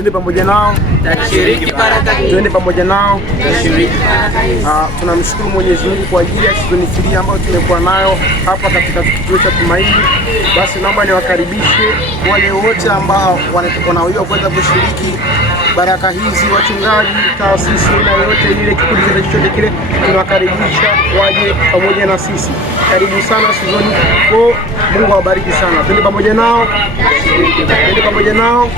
Twende pamoja nao, tutashiriki baraka hii. twende pamoja nao, Tutashiriki baraka hii. Tunamshukuru Mwenyezi Mungu kwa ajili ya season 3 ambayo tumekuwa nayo hapa katika kituo cha Tumaini. Basi naomba niwakaribishe wale wote ambao wanaweza kuweza kushiriki baraka hizi, wachungaji, taasisi na yote ile, kikundi chochote kile, tunakaribisha waje pamoja na sisi. Karibu sana season 4. Mungu awabariki sana. Twende pamoja nao, twende pamoja nao.